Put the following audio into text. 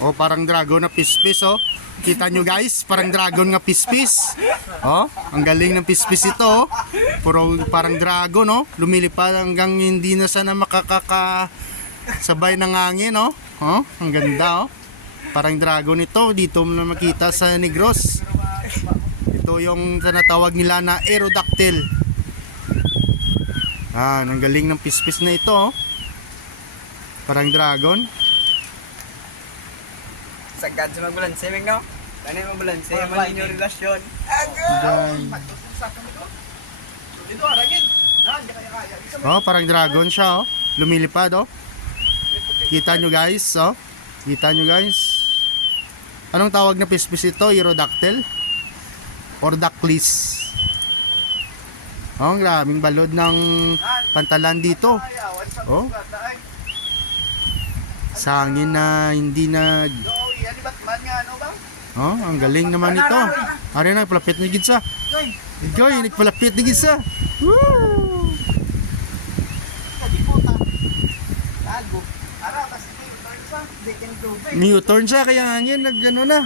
Oh, parang dragon na pispis, oh. Kita nyo guys, parang dragon nga pispis. Oh, ang galing ng pispis ito, oh. Puro parang dragon, oh. Lumilipad hanggang hindi na sana sabay ng hangin, oh. Oh, ang ganda, oh. Parang dragon ito, dito mo na makita sa Negros. Ito yung tinatawag nila na Aerodactyl. Ang galing ng pispis na ito, oh. Parang dragon. Sagad sa magbalanse, Meg, no? Tanay magbalanse, mali yung relasyon. Oh, parang dragon siya, oh. Lumilipad, oh. Kita nyo guys, oh. Kita nyo guys. Anong tawag na pispis ito? Aerodactyl? Or ducklis? Oh, grabing balod ng pantalan dito. Oh. Sa hangin na hindi na. Oh, ang galing naman ito. Ari na, palapit ni Gidsa. Goy, nagpalapit ni Gidsa. Woo! New turn siya, kaya hangin, nag-ano na.